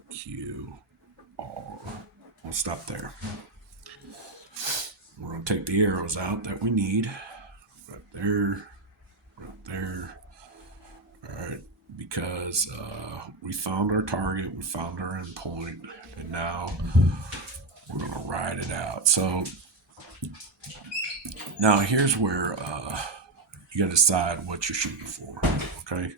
Q, R. We'll stop there. We're going to take the arrows out that we need. Right there, right there. All right, because we found our target, we found our endpoint, and now we're going to ride it out. So now here's where you got to decide what you're shooting for. Okay,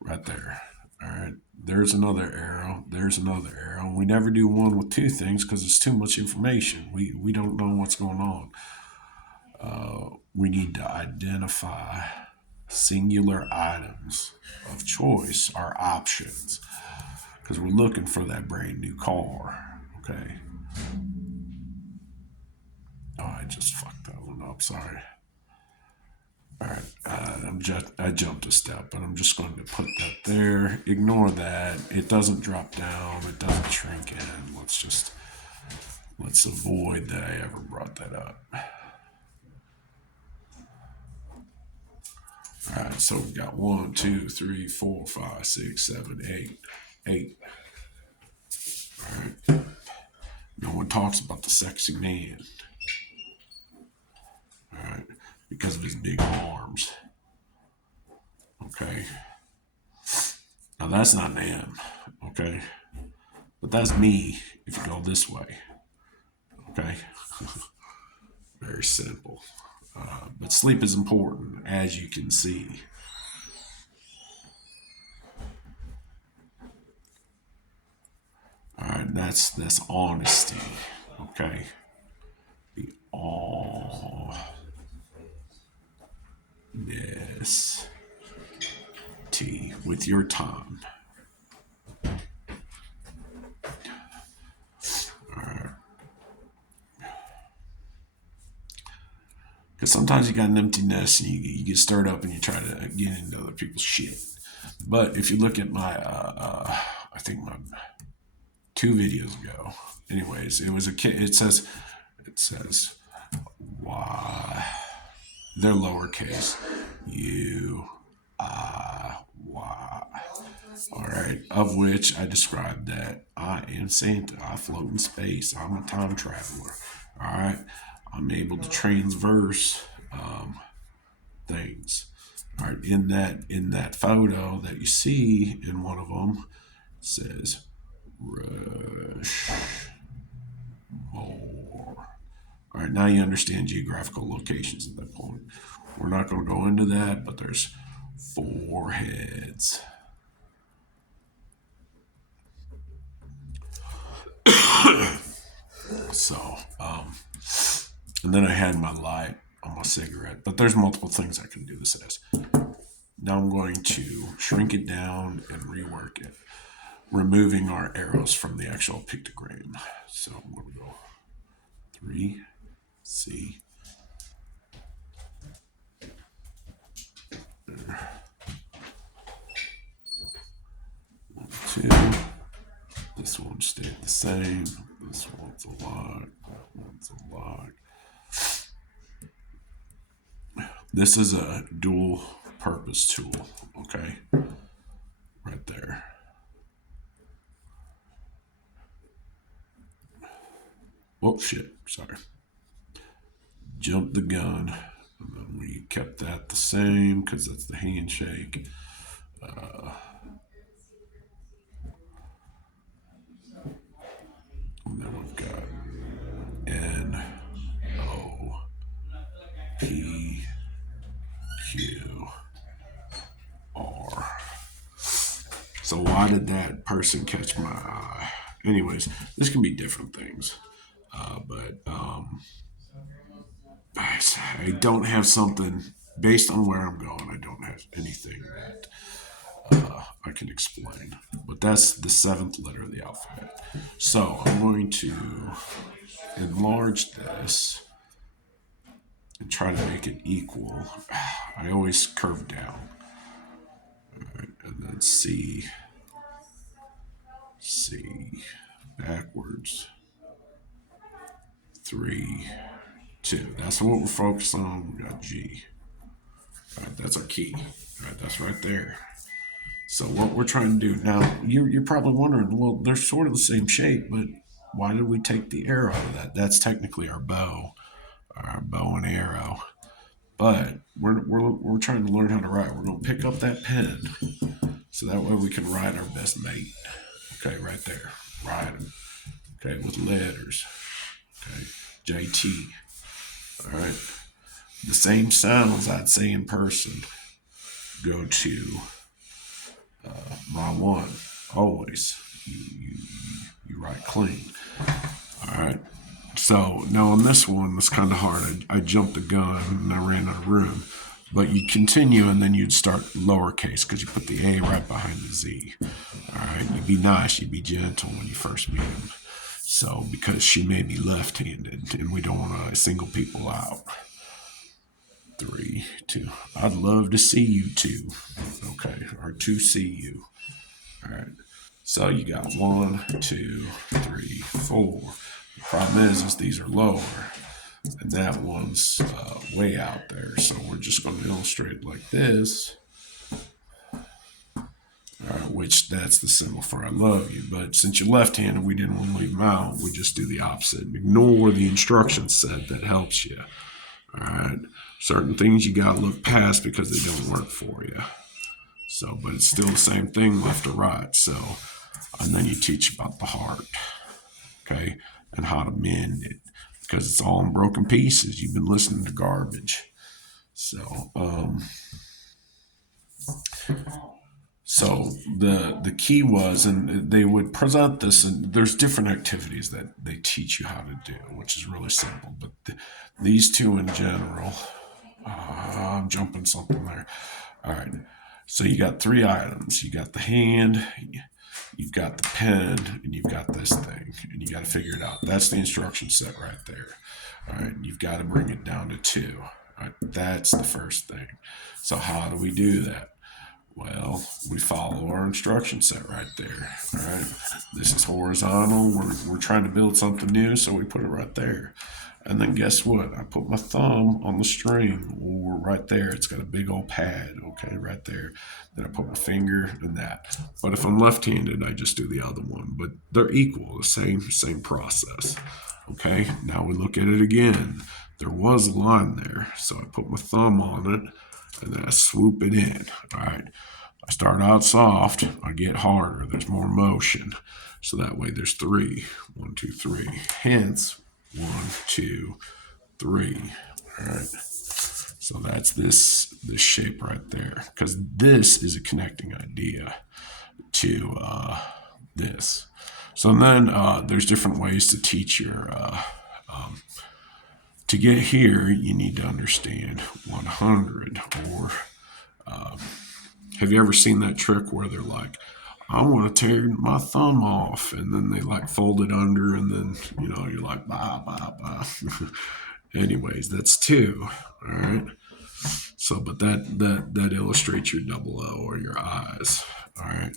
right there. All right, there's another arrow. There's another arrow. We never do one with two things because it's too much information. We don't know what's going on. We need to identify singular items of choice, our options, because we're looking for that brand new car. Okay. Oh, I just fucked that one up. Sorry. All right, I jumped a step, but I'm just going to put that there. Ignore that. It doesn't drop down. It doesn't shrink in. Let's avoid that I ever brought that up. All right, so we got 1, 2, 3, 4, 5, 6, 7, 8, 8. All right. No one talks about the sexy man. All right, because of his big arms. Okay. Now that's not an M. Okay. But that's me if you go this way. Okay. Very simple. But sleep is important, as you can see. All right, that's honesty. Okay. The honesty with your time. Because sometimes you got an empty nest and you get stirred up and you try to get into other people's shit. But if you look at my, I think my 2 videos ago, anyways, it was a kid. It says, why? They're lowercase. U, I, Y. All right. Of which I described that I am Santa. I float in space. I'm a time traveler. All right. I'm able to transverse things. All right. In that photo that you see in one of them, it says rush more. All right. Now you understand geographical locations at that point. We're not going to go into that, but there's 4 heads. So, and then I had my light on my cigarette, but there's multiple things I can do this as. Now I'm going to shrink it down and rework it, removing our arrows from the actual pictogram. So I'm going to go 3, C. There. 1, 2. This one stayed the same. This one's a lock. That one's a lock. This is a dual purpose tool, okay? Right there. Oh, shit. Sorry. Jumped the gun. And then we kept that the same because that's the handshake. And then we've got N, O, P, Q, R. So why did that person catch my eye? Anyways, this can be different things. But I don't have something based on where I'm going. I don't have anything that I can explain. But that's the 7th letter of the alphabet. So I'm going to enlarge this try to make it equal. I always curve down. All right, and then C, backwards, 3, 2. That's what we're focused on. We got G. All right, that's our key. All right, that's right there. So what we're trying to do now, you're probably wondering, well, they're sort of the same shape, but why did we take the arrow out of that? That's technically our bow and arrow. But we're trying to learn how to write. We're going to pick up that pen so that way we can write our best mate. Okay, right there. Write them. Okay, with letters. Okay, JT. All right. The same sounds I'd say in person go to my one. Always. You write clean. All right. So now on this one, it's kind of hard. I jumped the gun and I ran out of room. But you continue and then you'd start lowercase because you put the A right behind the Z. All right. You'd be nice. You'd be gentle when you first meet him. So because she may be left-handed and we don't want to single people out. 3, 2. I'd love to see you two. Okay. Or to see you. All right. So you got 1, 2, 3, 4. The problem is these are lower, and that one's way out there. So we're just going to illustrate like this, which that's the symbol for I love you. But since you're left-handed, we didn't want to leave them out. We just do the opposite. Ignore the instruction set that helps you. All right. Certain things you got to look past because they don't work for you. So, but it's still the same thing left to right. So, and then you teach about the heart, okay, and how to mend it because it's all in broken pieces. You've been listening to garbage. So, the key was, and they would present this, and there's different activities that they teach you how to do, which is really simple. But these two in general, I'm jumping something there. All right. So you got 3 items. You got the hand, you've got the pen, and you've got this thing. And you got to figure it out. That's the instruction set right there. All right. You've got to bring it down to 2. All right. That's the first thing. So how do we do that? Well, we follow our instruction set right there. All right. This is horizontal. We're trying to build something new, so we put it right there. And then guess what? I put my thumb on the string or right there. It's got a big old pad, okay, right there. Then I put my finger in that. But if I'm left-handed, I just do the other one. But they're equal, the same process. Okay, now we look at it again. There was a line there, so I put my thumb on it and then I swoop it in. All right. I start out soft, I get harder. There's more motion. So that way there's 3. 1, 2, 3. Hence, 1, 2, 3. All right. So that's this shape right there, because this is a connecting idea to this. So then there's different ways to teach your. To get here, you need to understand 100. Or have you ever seen that trick where they're like, I want to tear my thumb off, and then they like fold it under, and then you're like bye bye bye. Anyways, that's 2. All right. So, but that illustrates your double O or your eyes. All right.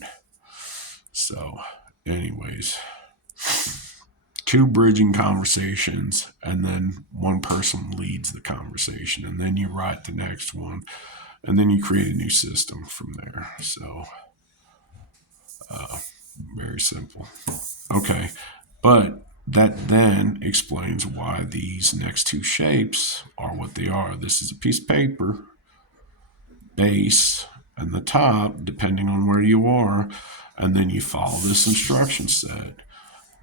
So, anyways, 2 bridging conversations, and then one person leads the conversation, and then you write the next one, and then you create a new system from there. So. Very simple. Okay, but that then explains why these next 2 shapes are what they are. This is a piece of paper, base, and the top, depending on where you are, and then you follow this instruction set.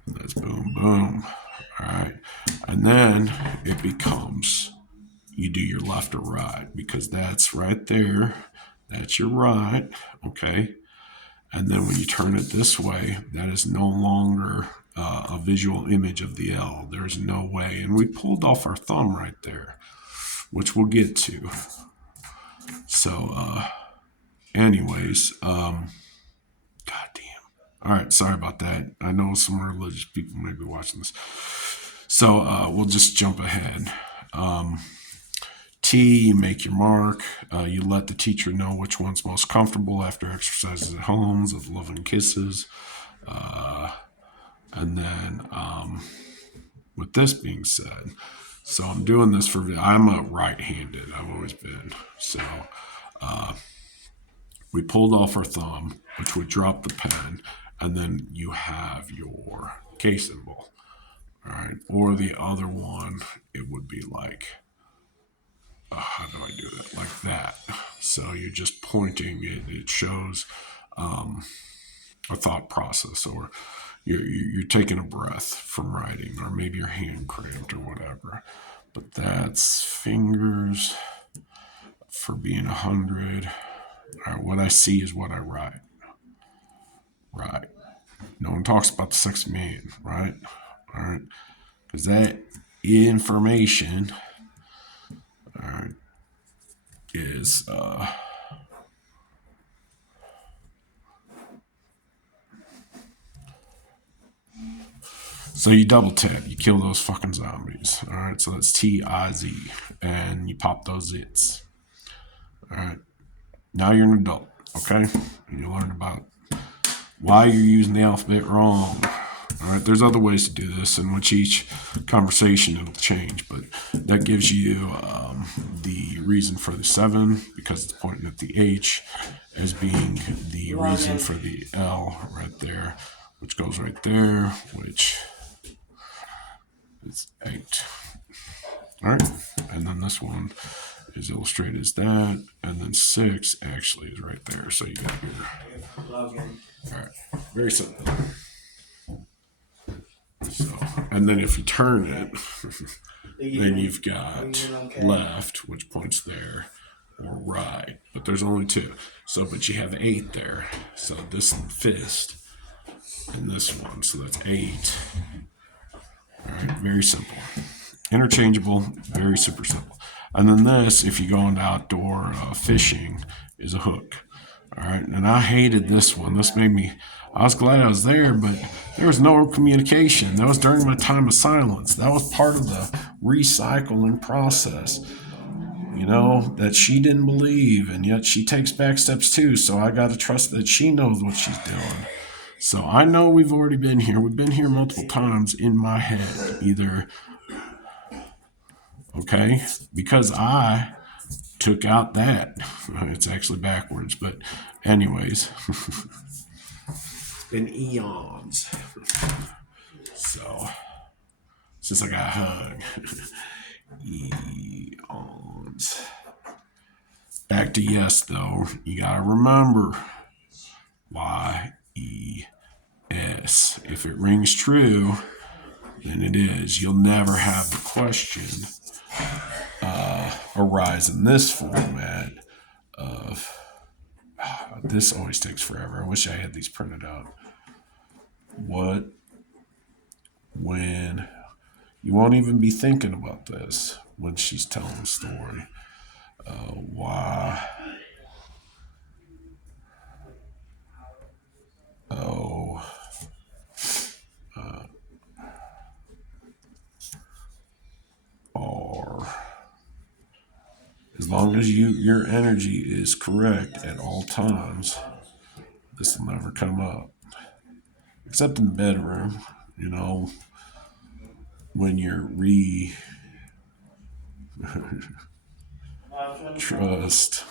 And that's boom, boom. All right, and then it becomes, you do your left or right, because that's right there. That's your right, okay? And then when you turn it this way, that is no longer a visual image of the L. There's no way. And we pulled off our thumb right there, which we'll get to. So, anyways, God damn. All right, sorry about that. I know some religious people may be watching this. So we'll just jump ahead. T, you make your mark. You let the teacher know which one's most comfortable after exercises at homes with loving kisses. And then with this being said, so I'm doing this I'm a right-handed. I've always been. So we pulled off our thumb, which would drop the pen, and then you have your K symbol. All right. Or the other one, it would be like, how do I do that? Like that. So you're just pointing it. It shows a thought process, or you're taking a breath from writing, or maybe your hand cramped or whatever. But that's fingers for being 100. All right, what I see is what I write. Right. No one talks about the sex man, right? All right. Because that information, all right, is so you double tap, you kill those fucking zombies. All right, so that's TIZ, and you pop those zits. All right, now you're an adult, okay? And you learn about why you're using the alphabet wrong. All right, there's other ways to do this, in which each conversation it'll change, but that gives you the reason for the 7, because it's pointing at the H, as being the reason for the L right there, which goes right there, which is 8. All right, and then this one is illustrated as that, and then 6 actually is right there, so you got your. All right, very simple. So, and then if you turn it, then you've got left, which points there, or right, but there's only 2. So, but you have 8 there. So this fist and this one, so that's 8. All right, very simple. Interchangeable, very super simple. And then this, if you go into outdoor fishing, is a hook. All right, and I hated this one. This made me, I was glad I was there, but there was no communication. That was during my time of silence. That was part of the recycling process, you know, that she didn't believe, and yet she takes back steps too. So I got to trust that she knows what she's doing. So I know we've already been here. We've been here multiple times in my head, either, okay, because I took out that. It's actually backwards, but anyways, it's been eons. So since I got a hug, eons. Back to yes, though. You gotta remember YES. If it rings true, then it is. You'll never have the question arise in this format of this always takes forever. I wish I had these printed out. What, when, you won't even be thinking about this when she's telling the story. Why, or as long as your energy is correct at all times, this will never come up. Except in the bedroom, you know, when you're trust.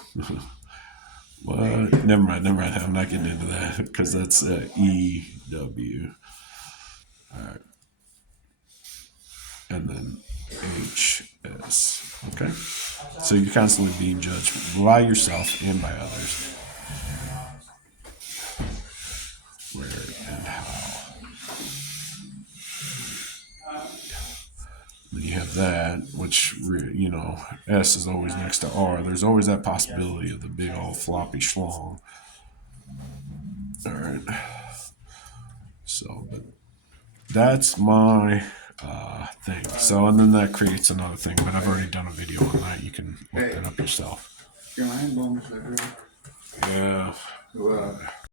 What? Never mind. I'm not getting into that because that's EW. All right. And then HS. Okay? So you're constantly being judged by yourself and by others. Where and how. Then you have that, which, you know, S is always next to R. There's always that possibility of the big old floppy schlong. All right. So, but that's my thing. So, and then that creates another thing, but I've already done a video on that. You can look that up yourself. Yeah.